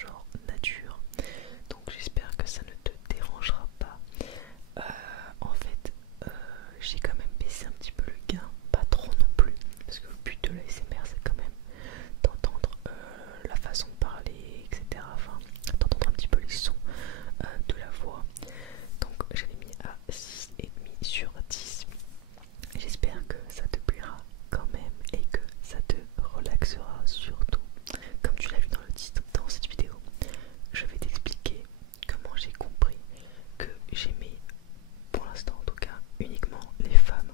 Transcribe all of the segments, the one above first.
genre nature. Donc j'espère que ça ne te dérangera pas. En fait, j'ai quand même baissé un petit peu le gain, pas trop non plus, parce que le but de la l'ASMR c'est quand même d'entendre la façon de parler, etc. Enfin, d'entendre un petit peu les sons de la voix. Donc je l'ai mis à 6,5 sur 10. J'espère que ça te plaira quand même et que ça te relaxera surtout. Comme tu l'as vu dans le titre, dans cette vidéo, je vais t'expliquer comment j'ai compris que j'aimais, pour l'instant en tout cas, uniquement les femmes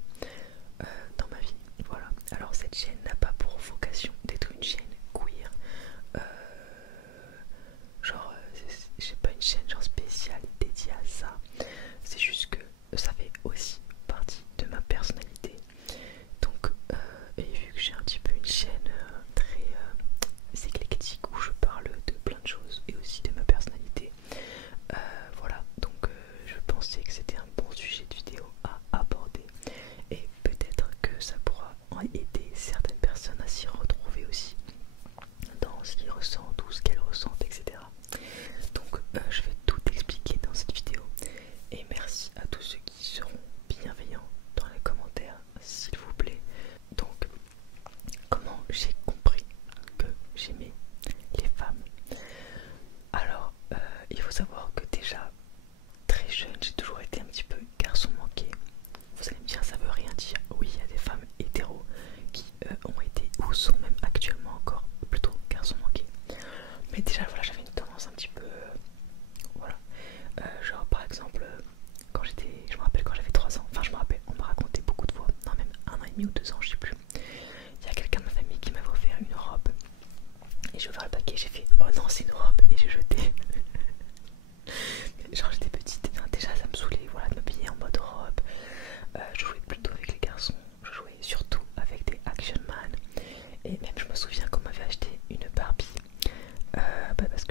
dans ma vie. Voilà. Alors cette chaîne n'a pas pour vocation d'être une chaîne queer. Genre, j'ai pas une chaîne genre spéciale dédiée à ça. C'est juste que ça fait aussi partie de ma personnalité. Donc, et vu que j'ai un petit peu une chaîne très éclectique où je parle de plein de choses et aussi de ma personnalité, voilà. Donc, je pensais que c'était un bon sujet de vidéo à aborder et peut-être que ça pourra aider certaines personnes à s'y retrouver aussi dans ce qu'ils ressentent ou ce qu'elles ressentent, etc. Donc je vais tout expliquer dans cette vidéo et merci à tous ceux qui seront bienveillants dans les commentaires s'il vous plaît. Donc comment j'ai compris que j'aimais les femmes? Alors il faut savoir que déjà très jeune j'ai toujours été un petit peu garçon manqué. Vous allez me dire ça veut rien dire. Oui, il y a des femmes hétéros qui ont été ou sont même actuellement encore plutôt garçons manqués. Mais déjà voilà, j'avais une tendance un petit peu voilà. Genre par exemple quand j'étais, je me rappelle quand j'avais 3 ans, enfin je me rappelle, on m'a raconté beaucoup de fois, non même 1 an et demi ou 2 ans, je sais plus. Il y a quelqu'un de ma famille qui m'avait offert une robe et j'ai ouvert le paquet, j'ai fait oh non c'est une robe et j'ai jeté. Genre j'étais petite, enfin, déjà ça me saoulait voilà, de m'habiller en mode robe. Je jouais plutôt avec les garçons, je jouais surtout avec des Action Man. Et même je me souviens qu'on m'avait acheté une Barbie parce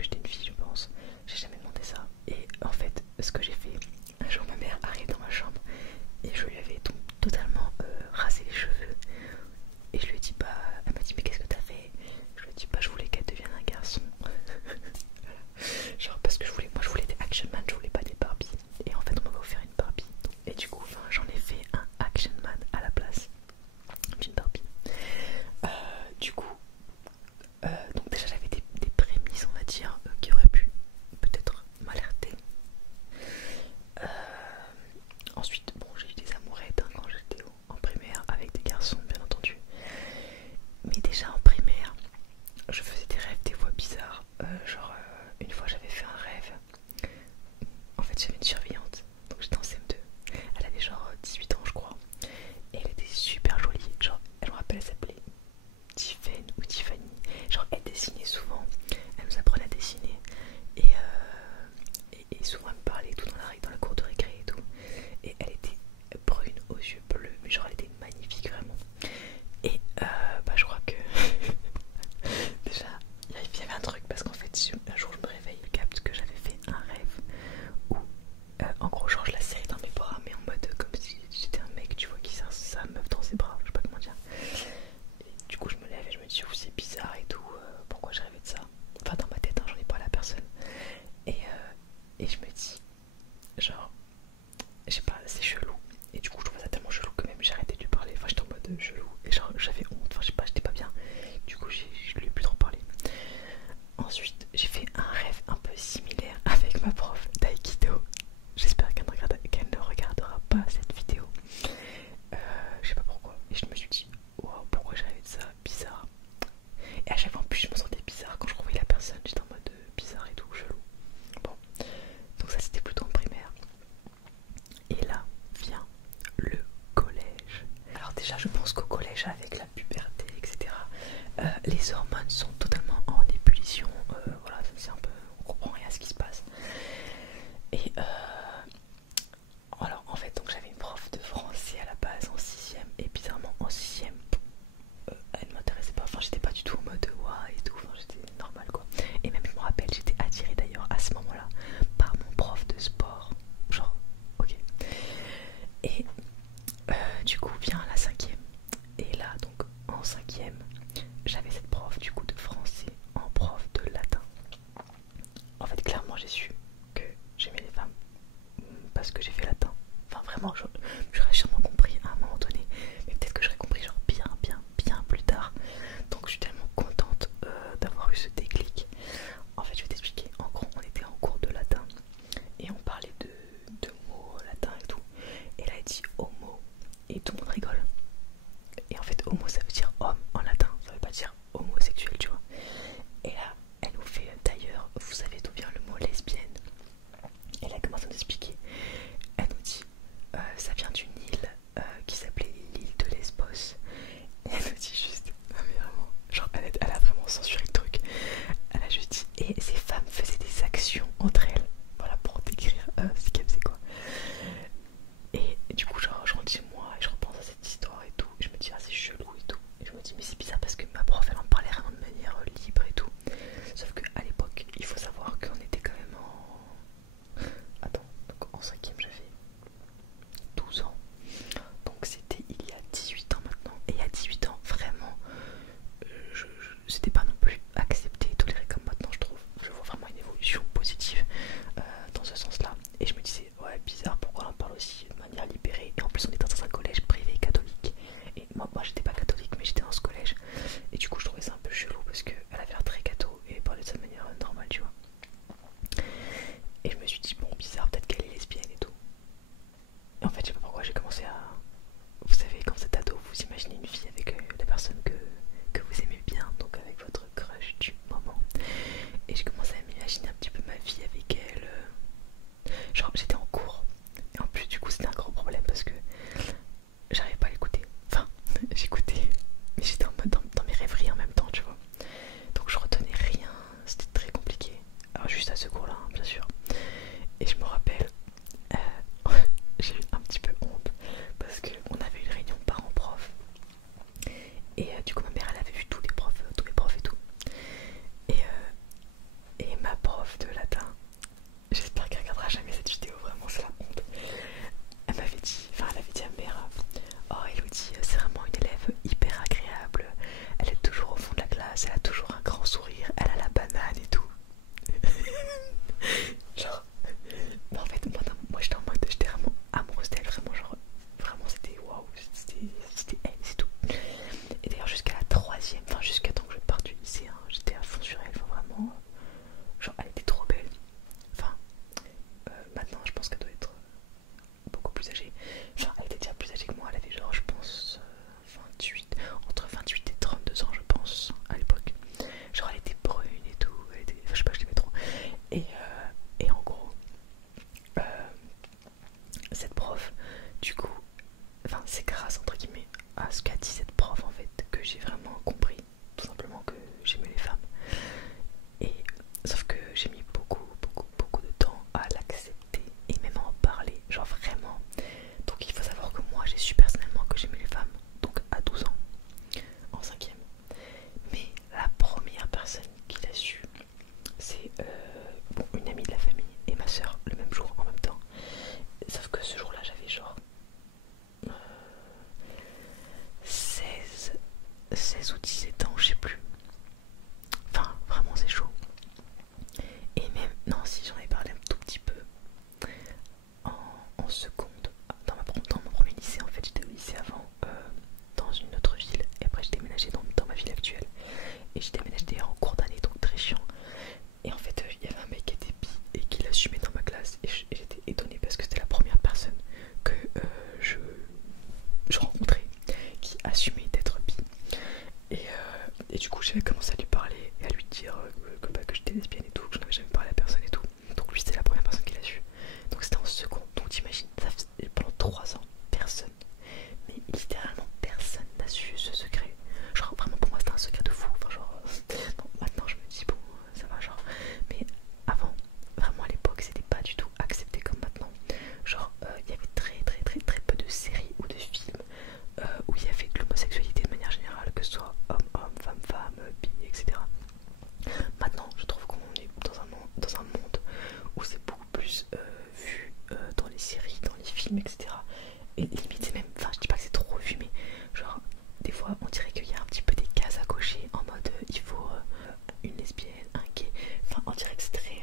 en fait clairement j'ai su que j'aimais les femmes parce que j'ai fait latin. Enfin vraiment, j'aurais sûrement compris à un moment donné, mais peut-être que j'aurais compris genre bien plus tard. Donc je suis tellement contente d'avoir eu ce déclic. En fait je vais t'expliquer, en gros on était en cours de latin et on parlait de mots latins et tout. Et là elle dit homo et tout le monde rigole. Et en fait homo ça veut dire homme en latin, ça veut pas dire homosexuel tu vois. Et là elle nous fait d'ailleurs, vous savez d'où vient le mot lesbienne? Et là elle commence à nous expliquer. Elle nous dit ça vient d'une île qui s'appelait l'île de Lesbos. Et elle nous dit juste, non mais vraiment, genre elle a vraiment censuré le truc. Elle a juste dit, et ces femmes faisaient des actions entre elles. Voilà pour décrire ce qu'elles faisaient quoi. Et du coup genre je rentre chez moi et je repense à cette histoire et tout. Et je me dis ah c'est chelou et tout. Et je me dis mais c'est bizarre parce que ma prof elle en parlait vraiment de manière libre et tout. Sauf qu'à l'époque il faut savoir qu'on était quand même en... Attends, donc en 5ème j'avais 12 ans. Donc c'était il y a 18 ans maintenant. Et il y a 18 ans vraiment c'était pas non plus accepté et toléré comme maintenant je trouve. Je vois vraiment une évolution positive dans ce sens là. Et je me disais ouais bizarre pourquoi on en parle aussi de manière libérée. Et en plus on était dans un collège privé catholique. Et moi j'étais pas catholique mais j'étais dans ce collège. Et du coup je trouvais ça un peu chelou parce qu'elle avait l'air très catho et parlait de cette manière normale tu vois. Et je me suis dit bon bizarre peut-être qu'elle est lesbienne et tout. Et en fait je sais pas pourquoi j'ai commencé à... Vous savez quand vous êtes ado vous imaginez une fille avec la personne que vous aimez bien. Donc avec votre crush du moment. Et j'ai commencé à m'imaginer un petit peu ma vie avec elle. Genre j'étais en cours. Et en plus du coup c'était un gros problème parce que j'arrivais pas à l'écouter. Enfin j'écoutais mais j'étais en mode dans mes rêveries en même temps tu vois. Donc je retenais rien. C'était très compliqué. Alors juste à ce cours là hein, bien sûr. Et je me rappelle j'ai eu un petit peu honte parce qu'on avait une réunion parents-prof et du coup ma mère elle avait vu tous les profs et tout et ma prof de latin, j'espère qu'elle regardera jamais cette vidéo, vraiment c'est la honte, elle m'avait dit, enfin elle avait dit à ma mère oh Elodie c'est vraiment une élève hyper agréable, elle est toujours au fond de la classe, elle a toujours un grand sourire, elle a la banane et tout. Genre mais en fait moi j'étais en mode j'étais vraiment amoureuse d'elle, vraiment genre vraiment c'était waouh, c'était elle, c'est tout. Et d'ailleurs jusqu'à la 3ème, enfin jusqu'à temps que je parte du lycée hein, j'étais à fond sur elle, enfin vraiment genre elle était trop belle. Enfin maintenant je pense qu'elle doit être beaucoup plus âgée, enfin elle était déjà plus âgée que moi, elle avait genre je pense 28, entre 28 et 32 ans je pense à l'époque. Genre elle était brune et tout, elle était... enfin, je sais pas je l'aimais trop. Et en gros cette prof du coup, enfin c'est grâce entre guillemets à ce qu'a dit cette prof en fait que j'ai vraiment compris tout simplement que j'aimais les femmes. Et sauf que j'ai mis beaucoup de temps à l'accepter et même à en parler, genre vraiment. Donc il faut savoir que moi j'ai su personnellement que j'aimais les femmes, donc à 12 ans, en 5ème. Mais la première personne qui l'a su, c'est bon, une amie de la famille et ma soeur le même jour en même temps. Sauf que ce jour-là j'avais genre 16 ou 17 ans, je sais plus. Enfin, vraiment c'est chaud. Et même, non si j'en ai parlé un tout petit peu en seconde, dans mon premier lycée en fait, j'étais au lycée avant, dans une autre ville. Et après j'ai déménagé dans ma ville actuelle. Et j'ai déménagé d'ailleurs en cours d'année, donc très chiant. Et en fait, il y avait un mec qui était bi et qui l'assumait dans ma classe. Et j'étais étonnée parce que c'était la première personne que je rencontrais qui assumait d'être bi. Et du coup, j'avais commencé à lui parler et à lui dire que j'étais lesbienne et tout, que je n'avais jamais parlé à personne et tout. Donc lui, c'était la première personne qui l'a su. Donc c'était en seconde. Donc t'imagines, ça faisait pendant 3 ans, personne, mais littéralement personne n'a su ce secret. Genre vraiment pour moi c'était un secret de fou. Enfin genre, bon, maintenant je me dis bon, ça va genre. Mais avant, vraiment à l'époque, c'était pas du tout accepté comme maintenant. Genre il y avait très peu de séries ou de films où il y avait de l'homosexualité de manière générale, que ce soit homme, femme, bi, etc. Maintenant, je trouve qu'on est dans un monde où c'est beaucoup plus vu dans les séries, dans les films, etc. Et limite, c'est même, enfin, je dis pas que c'est trop vu, mais genre, des fois, on dirait qu'il y a un petit peu des cases à cocher en mode il faut une lesbienne, un gay. Enfin, on dirait que c'est très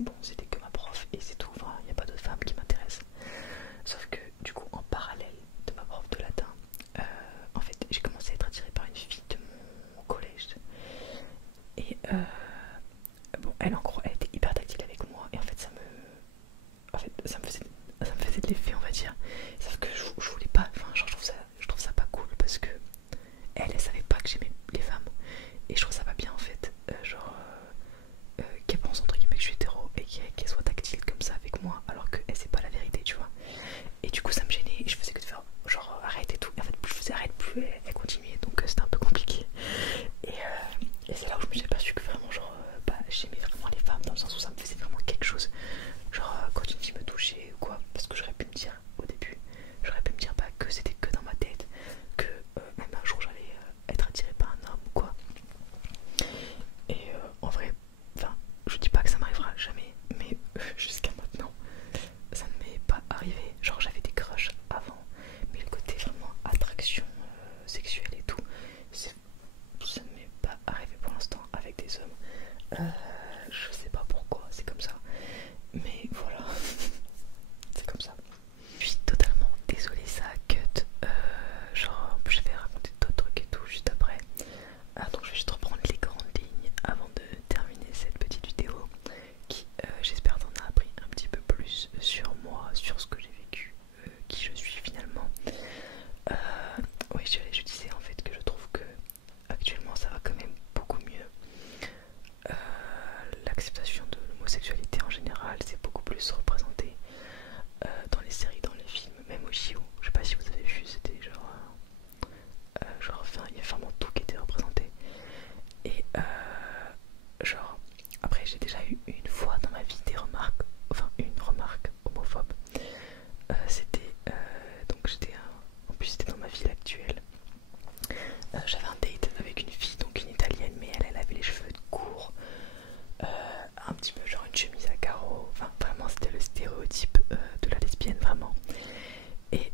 c'est bon, c'était que ma prof et c'est tout, enfin, il n'y a pas d'autres femmes qui m'intéressent. Sauf que du coup en parallèle de ma prof de latin, en fait j'ai commencé à être attirée par une fille de mon collège. Et bon, elle en gros elle était hyper tactile avec moi et en fait ça me faisait de l'effet, on va dire. Sauf que je voulais pas, enfin genre je trouve ça pas cool parce que elle savait pas que j'aimais les femmes et je trouve ça pas bien en fait, qu'elle pense entre guillemets que je suis hétéro et qu'elle soit tactile comme ça avec moi alors que c'est pas la vérité, tu vois. Et du coup ça me gênait et je faisais que de faire genre arrête et tout, et en fait plus je faisais arrête plus elle continuait, donc c'était un peu compliqué. Et c'est là où je me suis aperçu que vraiment genre bah, j'aimais vraiment les femmes dans le sens où ça me faisait vraiment quelque chose, genre quand une fille me touchait ou quoi, parce que j'aurais pu me dire au début, j'aurais pu me dire bah, que c'était que dans ma tête, que même un jour j'allais être attirée par un homme ou quoi. Et en vrai, enfin je dis pas que ça m'arrivera jamais, mais jusqu'à maintenant ça ne m'est pas arrivé. Genre j'avais des crushs avant, mais le côté vraiment attraction sexuelle et tout, ça ne m'est pas arrivé pour l'instant avec des hommes. Je sais pas pourquoi, c'est comme ça. Mais voilà, c'est comme ça. Je suis totalement désolée, ça cut. Genre, en plus, je vais raconter d'autres trucs et tout juste après. Donc, je vais juste reprendre les grandes lignes avant de terminer cette petite vidéo qui, j'espère, t'en a appris un petit peu plus sur moi, sur ce que j'ai vécu, qui je suis finalement. Oui, je disais en fait que je trouve que actuellement ça va quand même beaucoup mieux. L'acceptation de l'homosexualité en général, c'est beaucoup plus représenté dans les séries, dans les films, même au JO. Je sais pas si vous avez vu, c'était genre enfin, il y a vraiment tout qui était représenté. Et genre, après j'ai déjà eu une fois dans ma vie des remarques, enfin une remarque homophobe. C'était donc en plus c'était dans ma ville actuelle. J'avais un date avec une fille, donc une italienne, mais elle avait les cheveux courts, un petit peu genre une chemise à carreaux, enfin vraiment c'était le stéréotype de la lesbienne vraiment. Et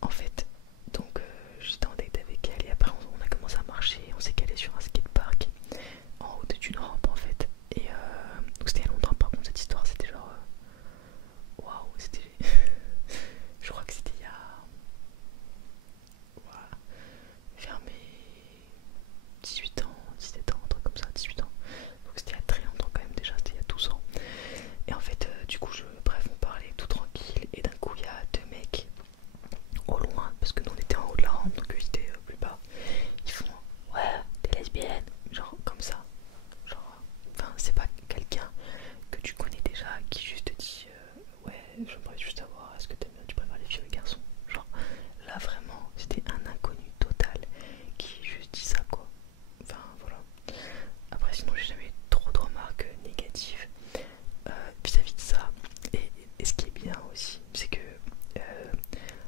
en fait, donc j'étais en date avec elle et après on a commencé à marcher, on s'est calé sur un skatepark en haut d'une rampe en fait. Et donc c'était il y a longtemps par contre cette histoire, c'était genre waouh, c'était je crois que c'était il y a voilà, vers mes 18 ans, 17 ans, un truc comme ça, 18 ans. Donc c'était il y a très longtemps quand même déjà, c'était il y a 12 ans. Et en fait, du coup, bref, on parlait tout tranquille et d'un coup, il y a deux mecs au loin, parce que nous on était en haut de la rampe, donc eux ils étaient plus bas. Ils font ouais, t'es lesbienne, genre comme ça. Genre, enfin, c'est pas quelqu'un que tu connais déjà qui juste te dit ouais, j'aimerais juste savoir, est-ce que tu préfères les filles ou les garçons. Genre, là vraiment, c'était un inconnu total qui juste dit ça quoi. Enfin, voilà. Après, sinon, j'ai jamais eu trop de remarques négatives vis-à-vis de ça. Et ce qui est bien aussi, c'est que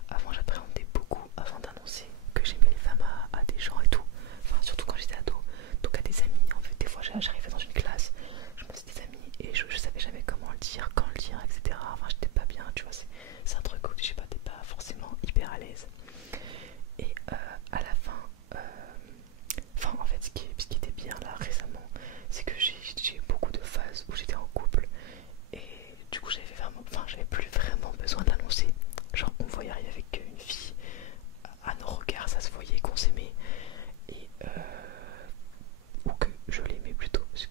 avant, j'appréhendais beaucoup avant d'annoncer que j'aimais les femmes à des gens et tout. Enfin, surtout quand j'étais ado. Donc, à des amis. En fait, des fois, j'arrivais dans une classe, je me faisais des amis et je savais jamais comment le dire, quand le dire, etc. Enfin, j'étais pas bien, tu vois. C'est un truc où, je sais pas, t'es pas forcément hyper à l'aise. Et à la fin, enfin en fait ce qui était bien là récemment, c'est que j'ai eu beaucoup de phases où j'étais en couple et du coup j'avais plus vraiment besoin de l'annoncer. Genre on voyait arriver avec une fille, à nos regards ça se voyait qu'on s'aimait et ou que je l'aimais plutôt parce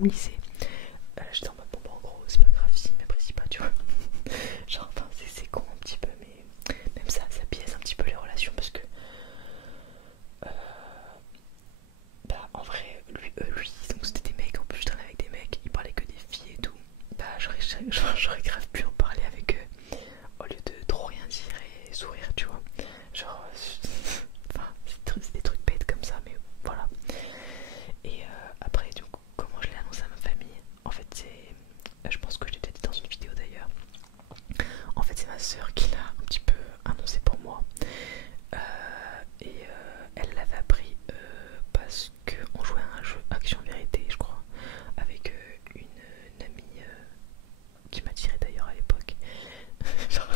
même lycée. J'étais en mode bon bah en gros c'est pas grave s'il m'apprécie pas, tu vois. Genre enfin c'est con un petit peu, mais même ça biaise un petit peu les relations parce que bah en vrai lui donc c'était des mecs, en plus je traînais avec des mecs, ils parlaient que des filles et tout. Bah j'aurais grave pu en parler avec eux au lieu de trop rien dire et sourire, tu vois. Genre enfin c'est des trucs bêtes comme ça, mais voilà. Et après du coup comment je l'ai annoncé à ma famille, en fait c'est, je pense que je l'ai peut-être dit dans une vidéo d'ailleurs, en fait c'est ma soeur qui l'a un petit peu annoncé pour moi. Elle l'avait appris parce qu'on jouait à un jeu Action Vérité, je crois, avec une amie qui m'a tiré d'ailleurs à l'époque. Genre,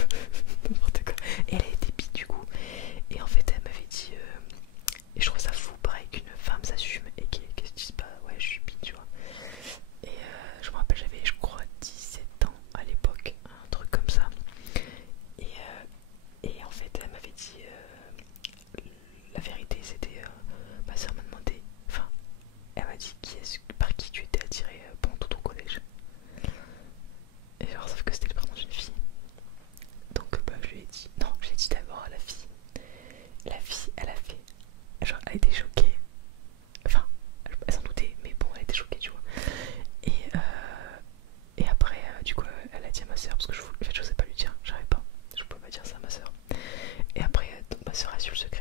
n'importe quoi. Et elle a été bi du coup. Et en fait, elle m'avait dit, et je trouve ça fou, pareil, qu'une femme s'assume et qu'elle se dise pas, ouais, je suis bi, tu vois. Et je me rappelle, j'avais, je crois, 17 ans à l'époque, un truc comme ça. Et, et en fait, elle m'avait dit, la vérité, c'était, ma soeur m'a demandé, enfin, elle m'a dit par qui tu étais attirée pendant tout ton collège. Et genre, sauf que c'était le prénom d'une fille. Donc, bah, je lui ai dit, non, je l'ai dit d'abord à la fille. La fille, elle a fait, genre, elle a été choquée. Enfin, elle s'en doutait, mais bon, elle était choquée, tu vois. Et après, du coup, elle a dit à ma soeur, parce que en fait, je n'osais pas lui dire, j'arrivais pas, je pouvais pas dire ça à ma soeur. Et après, donc, ma soeur a su le secret.